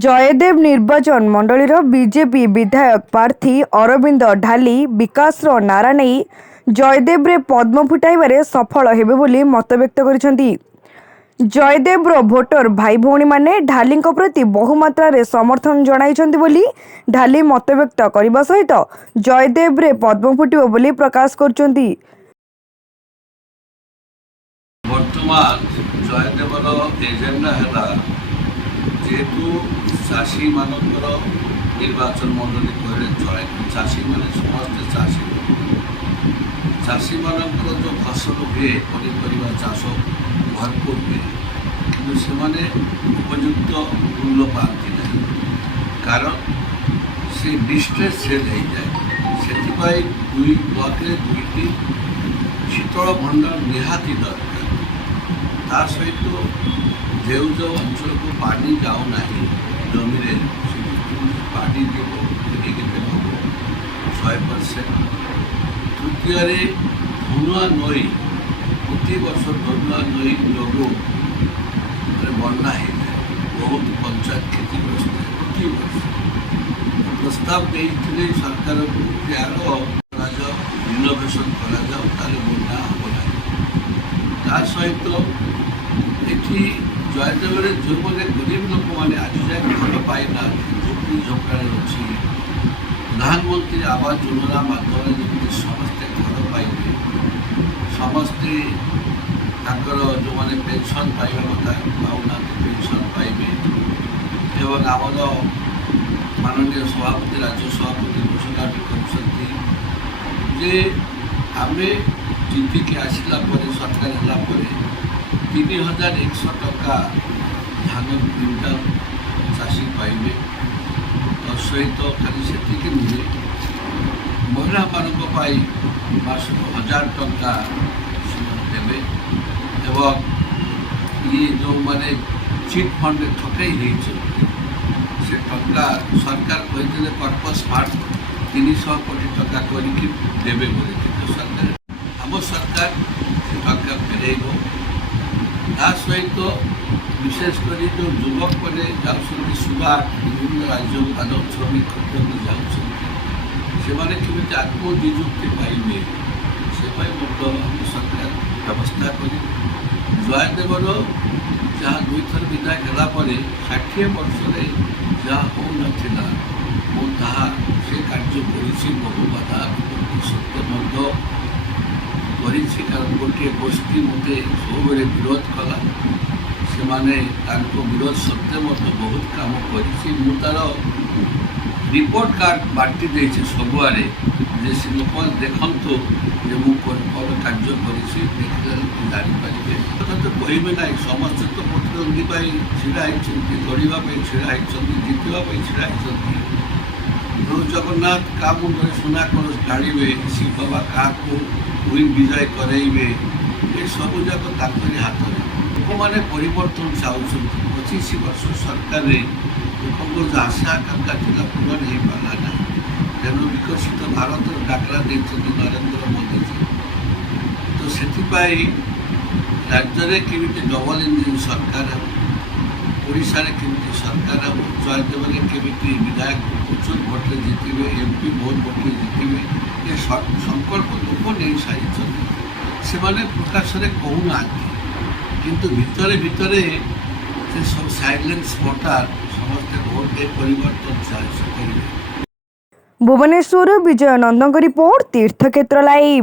जयदेव निर्वाचन मंडलीर बीजेपी विधायक प्रार्थी अरविंद ढाली विकासर नारा नहीं जयदेव रे पद्म फुटाइबारे सफल हेबे बोली मत व्यक्त करिसेंती। जयदेवर भोटर भाई भौणी माने ढाली प्रति बहुमात्रा रे समर्थन जणाइछंती बोली ढाली मत व्यक्त करने सहित जयदेव रे पद्म फुटिबो बोली प्रकाश करछंती। वर्तमान जयदेवर एजेंडा है जेहेतु चाषी मानकर निर्वाचन मंडली कहले चले चाषी मान समस्ते चाषी मानकर जो फसल हुए पनीपरिया चाष भरपूर हुए कि से उपयुक्त मूल्य पाती ना कारण से डिस्ट्रेस सेल हो जाए से दुई ब्लॉक दुईटी शीतल भंडार निहाती दरकार ता सहित जो जो अंचल को पानी जाऊना जमी पानी देव 100%। तृतीय धनुआ नई प्रति वर्ष धनुआ नई जो बन्या हो जाए बहुत पंचायत क्षतिग्रस्त है प्रति वर्ष प्रस्ताव देते सरकार को यार रिनोवेशन करा बन्या हम ना सहित ये जयदेव जो मैंने गरीब लोक मैंने आज जाए घर पाईना झोपड़ी झोपड़े अच्छी प्रधानमंत्री आवास योजना माध्यम समस्ते घर पाइबे समस्ते जो मैंने पेंशन पाइबा कथा पाऊना पेंशन पाइबे एवं आमर माननीय सभापति राज्य सभापति घोषणा भी कर आम जीतिकी आसला सरकार है 3100 टका धान क्विंटाल चाषी पाइबे सहित खाली से नुहे महिला मान मासक 1000 टका देवे एवं ये जो मैंने चिट फंड ठकई से टका सरकार कहते पर्पस स्मार्ट 300 कोटी टका करके देवे सरकार आम सरकार टका फेरब सहित विशेषकर जो युवक मैंने जाऊँ सुधा विभिन्न राज्य मानव श्रमिक क्षेत्र जाऊँ से आत्मनिजुक्ति पाइबे से आम सरकार व्यवस्था कर जयदेवर जहाँ 2 थर विधायक है 60 वर्ष जहाँ हो ना से कार्य कर बहु बाधा सत्य कारण गोटे गोष्ठी मत सब विरोध कला से विरोध सत्वे बहुत कम कर रिपोर्ट कार्ड बांटी दे सबुआरे से लोक देखु जे मुझे कार्य करें तो कहे ना समस्त तो प्रतिद्वंदी ढड़ा लड़ाई ढड़ा जीतवाई ढड़ा जो जगन्नाथ का मुंडे सुना कलश ढाड़े शिव बाबा क्या विन विजय करेबे ये सब जाक हाथ में लोक मैंने परिवर्तन चाहूँ 25 वर्ष सरकार लोक आशा आकांक्षा था पूरण हो पारा ना तेणु विकसित भारत डाकरा देते नरेंद्र मोदी जी तो से राज्य केमी डबल इंजिन सरकार ओडिशा केमी सरकार जयदेव केमी विधायक प्रचुर भोटे जीतवे एमपी बहुत भोटे जीतवे ये संकल्प लोक नहीं सारी से प्रकाश कहूना किंतु भितर भितर से सब साइलेंस वोटर समस्त भोट दे परिवर्तन करेंगे। भुवनेश्वर विजय नंदन रिपोर्ट तीर्थक्षेत्र लाइव।